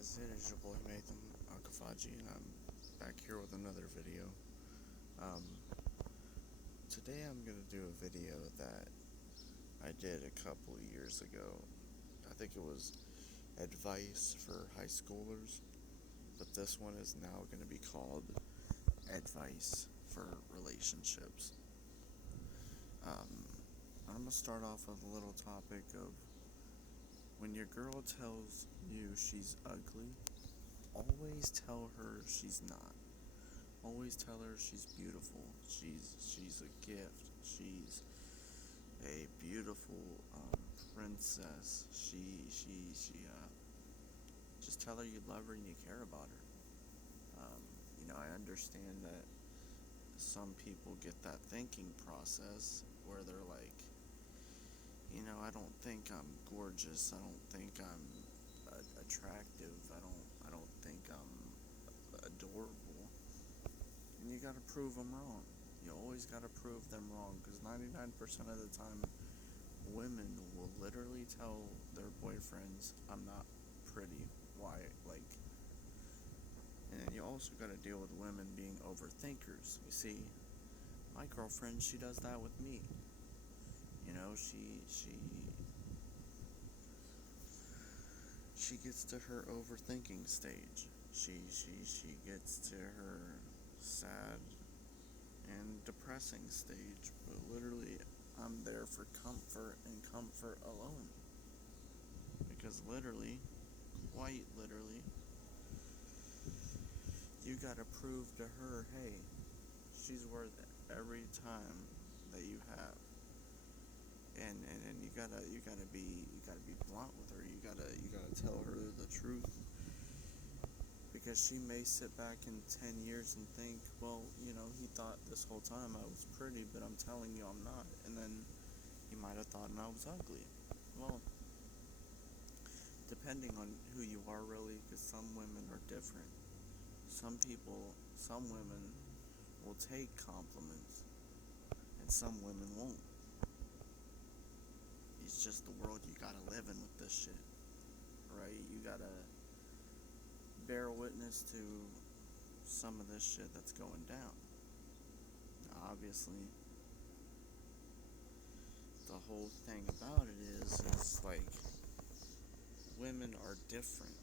guys, it is your boy Nathan Akafaji, and I'm back here with another video. Um, Today I'm going to do a video that I did a couple of years ago. I think it was advice for high schoolers, but this one is now going to be called advice for relationships. I'm going to start off with a little topic of when your girl tells you she's ugly, always tell her she's not. Always tell her she's beautiful. She's a gift. She's a beautiful princess. Just tell her you love her and you care about her. I understand that some people get that thinking process where they're like, I don't think I'm gorgeous. I don't think I'm attractive. I don't think I'm adorable. And you gotta prove them wrong. You always gotta prove them wrong, because 99% of the time, women will literally tell their boyfriends, I'm not pretty. Why? And you also gotta deal with women being overthinkers. You see, my girlfriend, she does that with me. She gets to her overthinking stage. She gets to her sad and depressing stage, but literally I'm there for comfort and comfort alone. Because literally, quite literally, you gotta prove to her, hey, she's worth every time that you have. And you gotta be blunt with her. You gotta tell her the truth. Because she may sit back in 10 years and think, well, he thought this whole time I was pretty, but I'm telling you I'm not. And then he might have thought I was ugly. Well, depending on who you are, really, because some women are different. Some women will take compliments, and some women won't. It's just the world you gotta live in with this shit, right? You gotta bear witness to some of this shit that's going down. Now, obviously, the whole thing about it is like, women are different.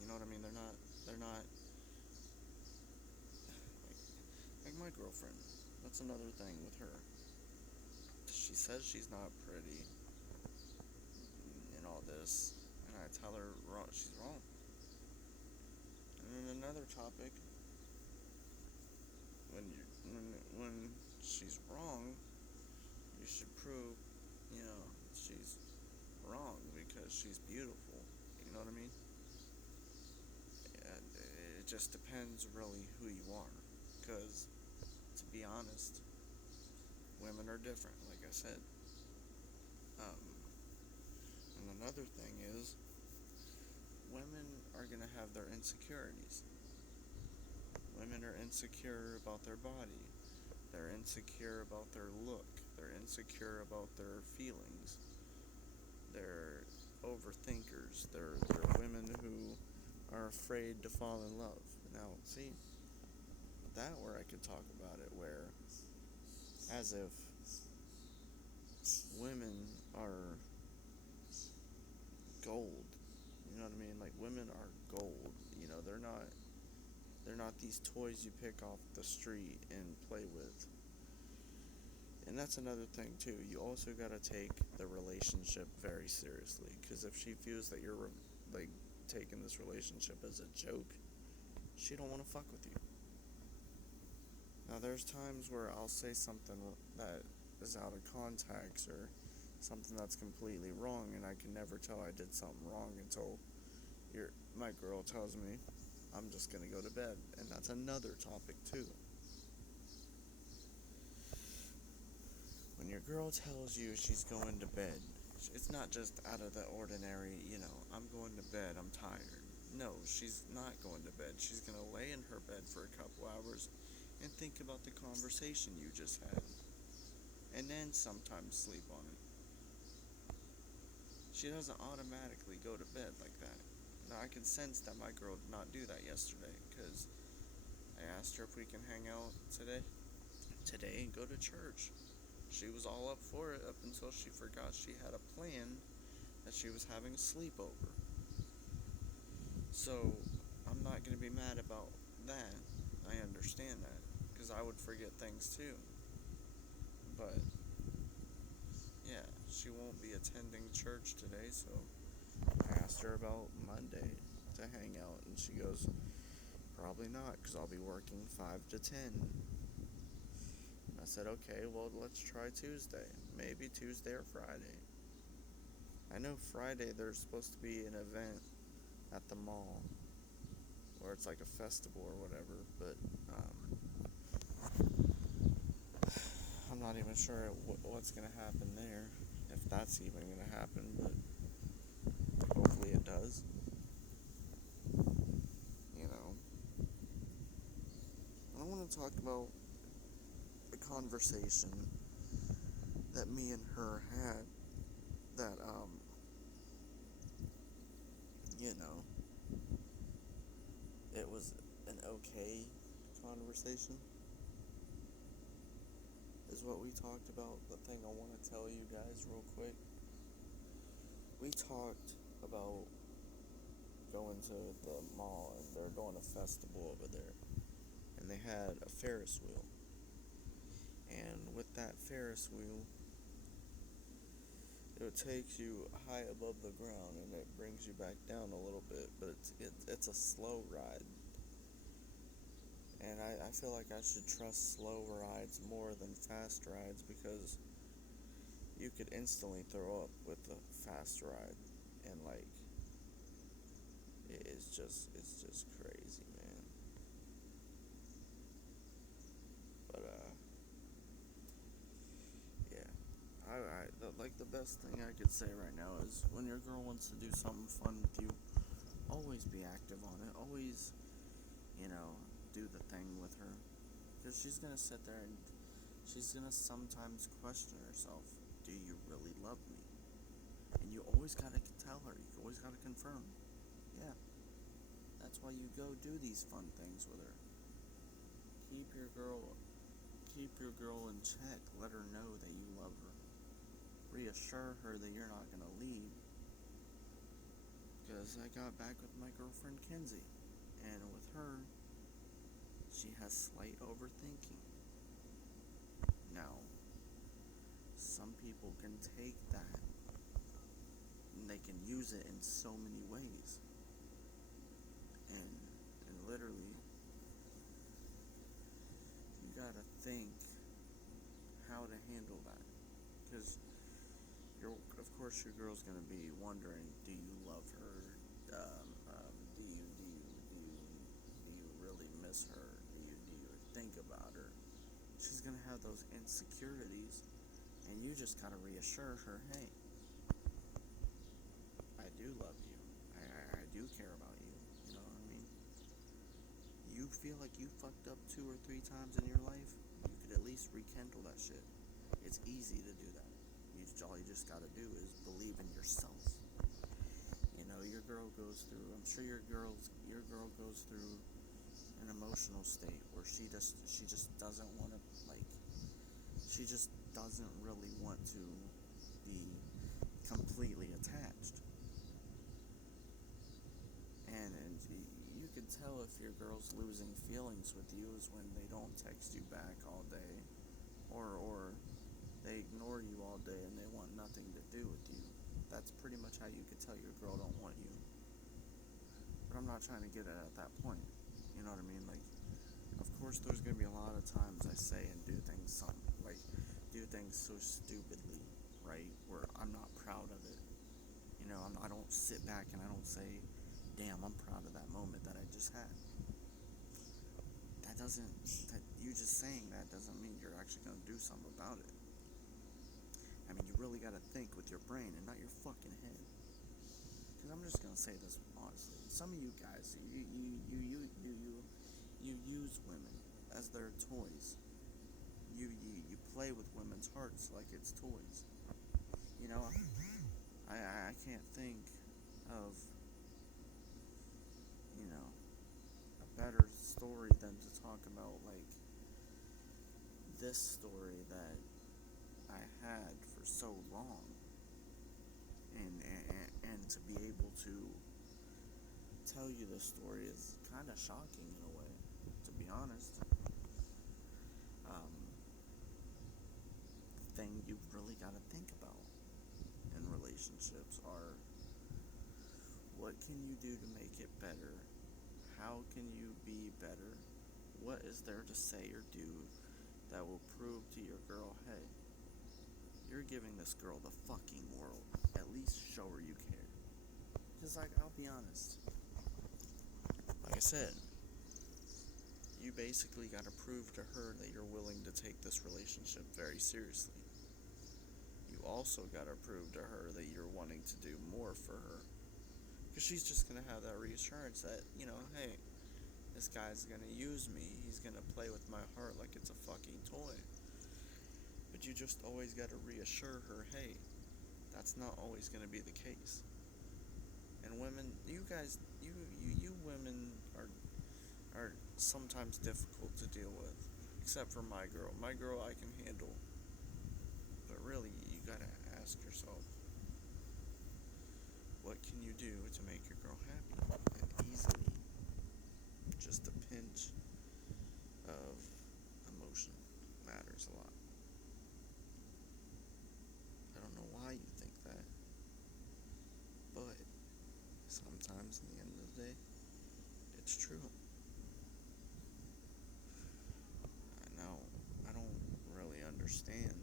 You know what I mean? They're not like my girlfriend. That's another thing with her. She says she's not pretty and all this, and I tell her she's wrong. And then another topic, when she's wrong, you should prove, she's wrong because she's beautiful. You know what I mean? It just depends really who you are, because to be honest, women are different, like I said. And another thing is, women are going to have their insecurities. Women are insecure about their body. They're insecure about their look. They're insecure about their feelings. They're overthinkers. They're women who are afraid to fall in love. Now, see, that where I could talk about it, where as if women are gold. You know what I mean? Like, women are gold. They're not these toys you pick off the street and play with. And that's another thing too. You also gotta take the relationship very seriously, because if she feels that you're like taking this relationship as a joke, she don't want to fuck with you. Now, there's times where I'll say something that is out of context or something that's completely wrong, and I can never tell I did something wrong until my girl tells me I'm just gonna go to bed. And that's another topic too. When your girl tells you she's going to bed, it's not just out of the ordinary, I'm going to bed, I'm tired. No, she's not going to bed. She's going to lay in her bed for a couple hours and think about the conversation you just had. And then sometimes sleep on it. She doesn't automatically go to bed like that. Now, I can sense that my girl did not do that yesterday, because I asked her if we can hang out today and go to church. She was all up for it up until she forgot she had a plan that she was having a sleepover. So, I'm not going to be mad about that. I understand that, because I would forget things too. But, yeah, she won't be attending church today, so I asked her about Monday to hang out, and she goes, probably not, because I'll be working 5 to 10. I said, okay, well, let's try Tuesday. Maybe Tuesday or Friday. I know Friday there's supposed to be an event at the mall, where it's like a festival or whatever, but I'm not even sure what's going to happen there, if that's even going to happen, but hopefully it does. You know, I want to talk about a conversation that me and her had that, you know, it was an okay conversation, is what we talked about. The thing I want to tell you guys real quick. We talked about going to the mall, and they're doing a festival over there, and they had a Ferris wheel. And with that Ferris wheel, it takes you high above the ground, and it brings you back down a little bit, but it's a slow ride. And I feel like I should trust slow rides more than fast rides, because you could instantly throw up with a fast ride, and like it's just crazy, man. But yeah, like the best thing I could say right now is, when your girl wants to do something fun with you, always be active on it. Always, you know, do the thing with her, because she's gonna sit there and she's gonna sometimes question herself. Do you really love me? And you always gotta tell her. You always gotta confirm. Yeah. That's why you go do these fun things with her. Keep your girl in check. Let her know that you love her. Reassure her that you're not gonna leave. Because I got back with my girlfriend Kenzie, and with her, she has slight overthinking. Now, some people can take that and they can use it in so many ways. And literally, you gotta think how to handle that. Because of course your girl's gonna be wondering, do you love her? Do you really miss her? Do you think about her? She's gonna have those insecurities, and you just gotta reassure her, hey, I do love you. I do care about you. You know what I mean? You feel like you fucked up 2 or 3 times in your life, you could at least rekindle that shit. It's easy to do that. All you just gotta do is believe in yourself. You know, your girl goes through, I'm sure your girl goes through an emotional state where she just doesn't want to, like, she just doesn't really want to be completely attached. And you can tell if your girl's losing feelings with you is when they don't text you back all day, or they ignore you all day and they want nothing to do with you. That's pretty much how you could tell your girl don't want you. But I'm not trying to get it at that point. You know what I mean? Like, of course there's going to be a lot of times I say and do things so stupidly, right? Where I'm not proud of it. You know, I don't sit back and I don't say, damn, I'm proud of that moment that I just had. You just saying that doesn't mean you're actually going to do something about it. I mean, you really gotta think with your brain and not your fucking head. Because I'm just gonna say this honestly. Some of you guys, you use women as their toys. You play with women's hearts like it's toys. You know, I can't think of about like this story that I had for so long, and to be able to tell you this story is kind of shocking in a way, to be honest. The thing you've really got to think about in relationships are, what can you do to make it better? How can you be better? What is there to say or do that will prove to your girl, hey, you're giving this girl the fucking world. At least show her you care. Because, like, I'll be honest. Like I said, you basically got to prove to her that you're willing to take this relationship very seriously. You also got to prove to her that you're wanting to do more for her. Because she's just going to have that reassurance that, hey, this guy's going to use me. He's going to play with my heart like it's a fucking toy. But you just always got to reassure her, hey, that's not always going to be the case. And women, you guys, you women are sometimes difficult to deal with. Except for my girl. My girl I can handle. But really, you got to ask yourself, what can you do to make your girl happy? And easily, just a pinch of emotion matters a lot. I don't know why you think that, but sometimes in the end of the day, it's true. I know, I don't really understand.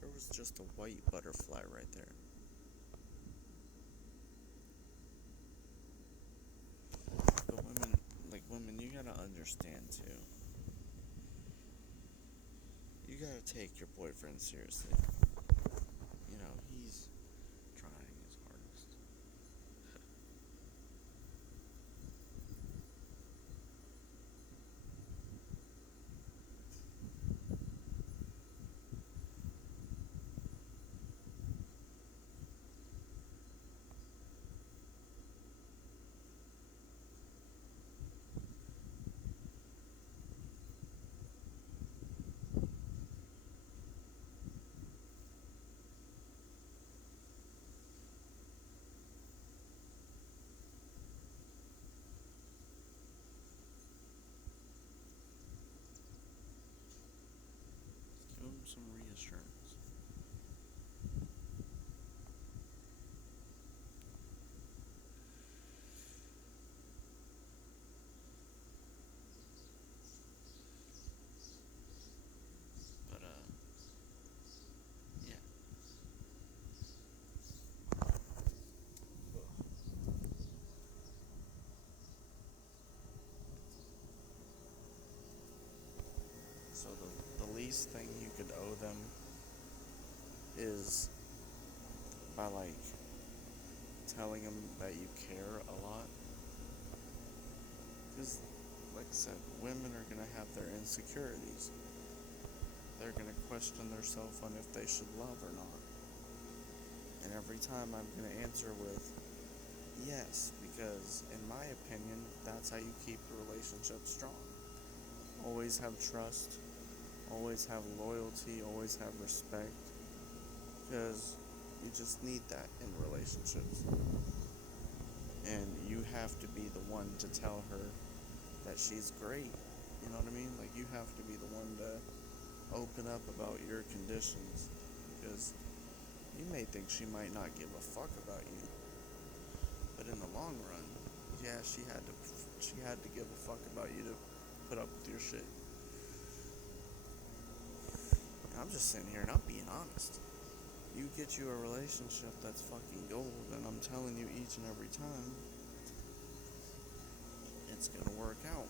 There was just a white butterfly right there. But women, you gotta understand too. You gotta take your boyfriend seriously. He's trying his hardest. Give him some reassurance. But yeah. So the least thing you could owe them is by telling them that you care a lot. Because, like I said, women are going to have their insecurities. They're going to question themselves on if they should love or not. And every time I'm going to answer with yes, because in my opinion, that's how you keep a relationship strong. Always have trust, always have loyalty, always have respect. Because you just need that in relationships. And you have to be the one to tell her that she's great. You know what I mean? Like, you have to be the one to open up about your conditions. Because you may think she might not give a fuck about you. But in the long run, yeah, she had to give a fuck about you to put up with your shit. And I'm just sitting here and I'm being honest. You get you a relationship that's fucking gold, and I'm telling you each and every time, it's gonna work out.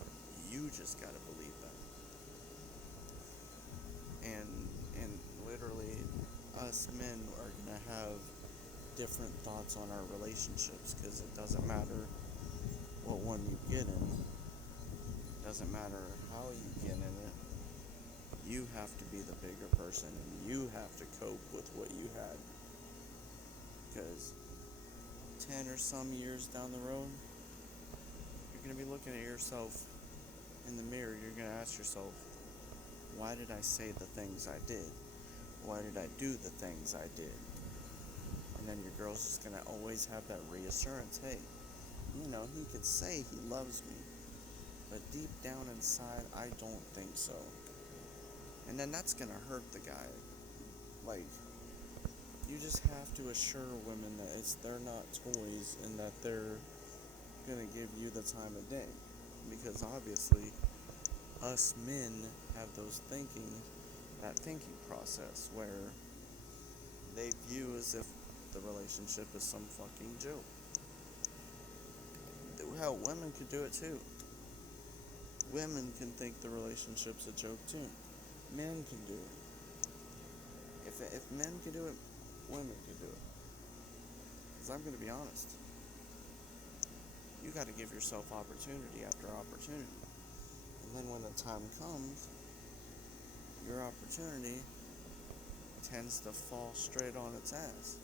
You just gotta believe that. And literally, us men are gonna have different thoughts on our relationships, because it doesn't matter what one you get in. It doesn't matter how you get in it. You have to be the bigger person, and you have to cope with what you had. Because 10 or some years down the road, you're going to be looking at yourself in the mirror. You're going to ask yourself, why did I say the things I did? Why did I do the things I did? And then your girl's just going to always have that reassurance. Hey, he could say he loves me, but deep down inside, I don't think so. And then that's going to hurt the guy. Like, you just have to assure women that they're not toys and that they're going to give you the time of day. Because obviously, us men have that thinking process where they view as if the relationship is some fucking joke. Hell, women could do it too. Women can think the relationship's a joke too. Men can do it. If men can do it, women can do it. Because I'm going to be honest. You got to give yourself opportunity after opportunity. And then when the time comes, your opportunity tends to fall straight on its ass.